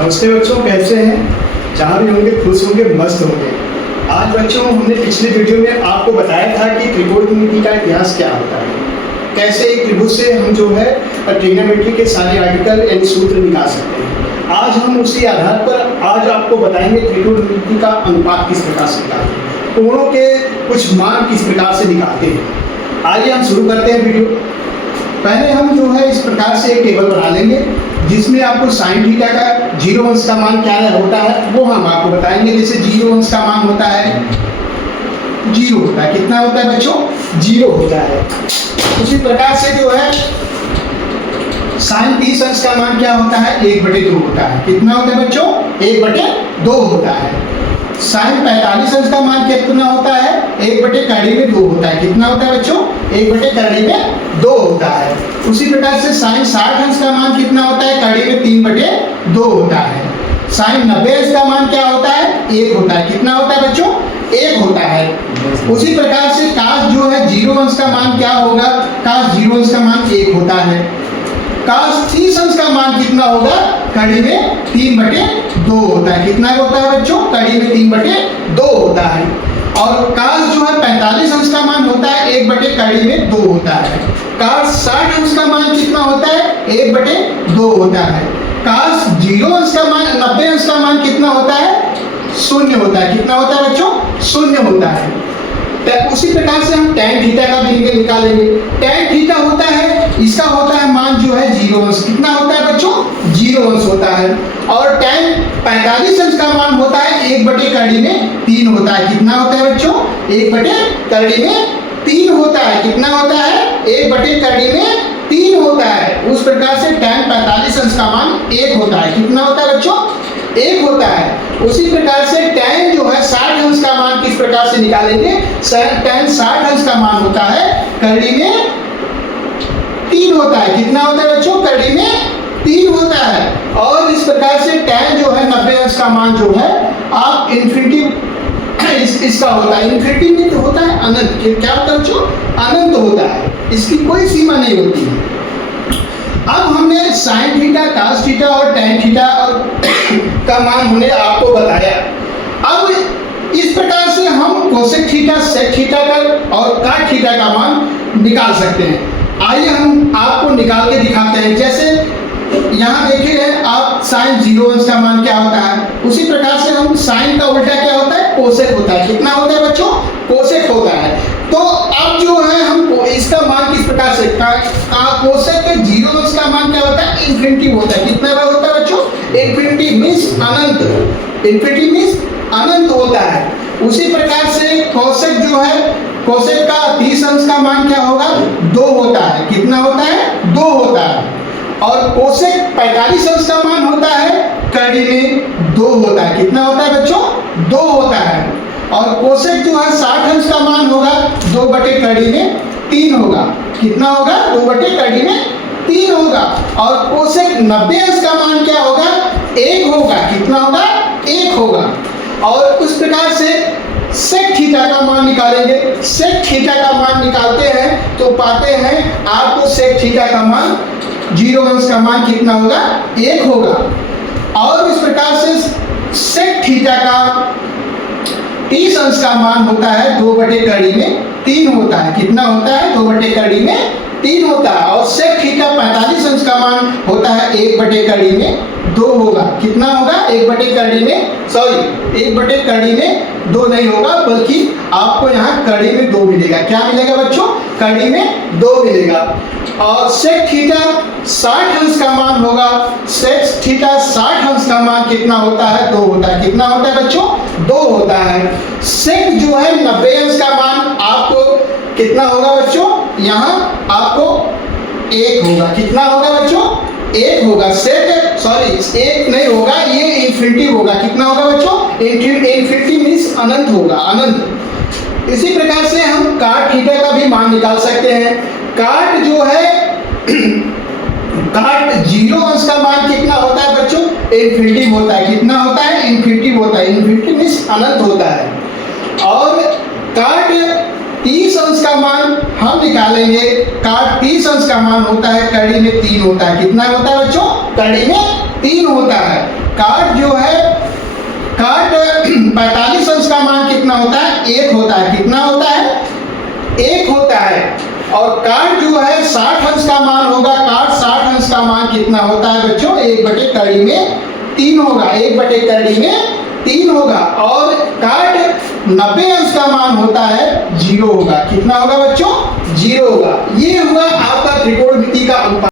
नमस्ते बच्चों, कैसे हैं? जहाँ भी होंगे खुश होंगे, मस्त होंगे। आज बच्चों हमने पिछले वीडियो में आपको बताया था कि त्रिकोणमिति का इतिहास क्या होता है, कैसे एक त्रिभुज से हम जो है ट्रिग्नोमेट्री के सारे आर्टिकल यानी सूत्र निकाल सकते हैं। आज हम उसी आधार पर आज आपको बताएंगे त्रिकोणमिति का अनुपात किस प्रकार से निकालते हैं, कोणों के कुछ मान किस प्रकार से निकालते हैं। आइए हम शुरू करते हैं वीडियो। पहले हम जो है इस प्रकार से एक टेबल बना लेंगे जिसमें आपको साइन थीटा का 0 अंश का मान क्या होता है वो हम आपको बताएंगे। जैसे 0 अंश का मान होता है 0 होता है, कितना होता है बच्चों? 0 होता है। उसी प्रकार से जो है साइन 30 अंश का मान क्या होता है? 1/2 होता है। कितना होता है बच्चों? 1/2 होता है। साइन 45 अंश का मान कितना होता है? 1/2 होता है। कितना होता है बच्चों? 1/2 होता है। उसी प्रकार से साइन 60 अंश का मान कितना होता है? 3/2 होता है। साइन 90 अंश का मान क्या होता है? 1 होता है। कितना होता है बच्चों? 1 होता है। उसी प्रकार से काश जो है 0 अंश का मान क्या होगा? काश 0 अंश का मान 1 होता है। काश 30 अंश का मान कितना होगा? कड़ी में 3/2 होता है। कितना होता है बच्चों? कड़ी में 3/2 होता है। और काश जो है 45 अंश का मान होता है 1/2 होता है। काश 60 अंश का मान कितना होता है? 1/2 होता है। काश 0 अंश का मान 90 अंश का मान कितना होता है? 0 होता है। कितना होता है बच्चों? 0 होता है। उसी प्रकार से हम tan थीटा का भी निकालेंगे। tan थीटा होता है, इसका होता है मान जो है 0 अंश। कितना होता है बच्चों? 0 अंश होता है। और tan 45 अंश का मान होता है 1/3 होता है। कितना होता है बच्चों? 1/3 होता है। कितना होता है? 1/3 होता है। उस प्रकार से tan 45 अंश का मान 1 होता है। कितना होता है बच्चों? 1 होता है। उसी प्रकार से tan जो है 60 अंश का मान किस प्रकार से निकालेंगे? tan 60 अंश का मान होता है कड़ी में 3 होता है। कितना होता है बच्चों? कड़ी में 3 होता है। और इस प्रकार से tan जो है 90 अंश का मान जो है आप इन्फिनिटी इसका होता है। इन्फिनिटी में तो होता है अनंत। क्या होता है बच्चों? अनंत होता है, इसकी कोई सीमा नहीं होती है। अब हमने साइन थीटा, कास थीटा और tan थीटा का मान हमने आपको बताया। अब इस प्रकार से हम कोसेक थीटा, सेक थीटा का और काट थीटा का मान निकाल सकते हैं। आइए हम आपको निकाल के दिखाते हैं। जैसे यहाँ देखिए आप साइन 0 अंश का मान क्या होता है, उसी प्रकार से हम साइन का उल्टा क्या होता है? कोसेक होता है। कितना होता है बच्चों? कोसेक होता है। तो अब जो है हम इसका मान किस प्रकार से कोसेक के 0 अंश का मान क्या होता है? इन्फिनिटी होता है। कितना होता है बच्चों? इन्फिनिटी मींस अनंत। इन्फिनिटी मींस अनंत होता है। उसी प्रकार से कोसेक जो है, कोसेक का 30 अंश का मान क्या होगा? 2 होता है। कितना होता है? 2 होता है। और कोसेक 45 अंश का मान होता है कड़ी में 2 होता है। कितना होता है बच्चों? 2 होता है। और कोसेक जो है 60 अंश का मान होगा 2/3 होगा। कितना होगा? 2/3 होगा। और कोसेक 90 अंश का मान क्या होगा? 1 होगा। कितना होगा? 1 होगा। और उस प्रकार से सेक थीटा का मान निकालेंगे। सेक थीटा का मान निकालते हैं तो पाते हैं आपको सेक थीटा का मान 0 अंश का मान कितना होगा? 1 होगा। और इस प्रकार से सेक थीटा का 30 अंश का मान होता है 2/3 होता है। कितना होता है? 2/3 होता है। और सेक थीटा 45 अंश का मान होता है 1/2 होगा। कितना होगा? 1/2 नहीं होगा, बल्कि आपको यहाँ कड़ी में 2 मिलेगा। क्या मिलेगा बच्चों? कड़ी में 2 मिलेगा। और सेक थीटा 60 अंश का मान होगा। सेक थीटा 60 अंश का मान कितना होता है? 2 होता है। कितना होता है बच्चों? 2 होता है। सेक जो है 90 अंश का मान आपको कितना होगा बच्चों? यहाँ आपको 1 होगा। कितना होगा बच्चों? 1 होगा। सेक 1 नहीं होगा, ये इन्फिनिटी होगा। कितना होगा बच्चों? इन्फिनिटी मींस अनंत होगा, अनंत। इसी प्रकार से हम काट थीटा का भी मान निकाल सकते हैं। काट जो है काट 0 अंश का मान कितना होता है बच्चों? इन्फिनिटी होता है। कितना होता है? इन्फिनिटी होता है। इन्फिनिटी मींस अनंत होता है। और काट 30 अंश का मान हम निकालेंगे। काट 30 अंश का मान होता है कड़ी में 3 होता है। कितना होता है बच्चों? कड़ी में 3 होता है। काट जो है, काट 45 अंश का मान कितना होता है? 1 होता है। कितना होता है? 1 होता है। और काट जो है 60 अंश का मान होगा। काट 60 अंश का मान कितना होता है बच्चों? 1/3 में 3 होगा। 1/3 में 3 होगा। और काट 90 अंश का मान होता है 0 होगा। कितना होगा बच्चों? 0 होगा। ये हुआ आपका त्रिकोणमिति का अनुपात।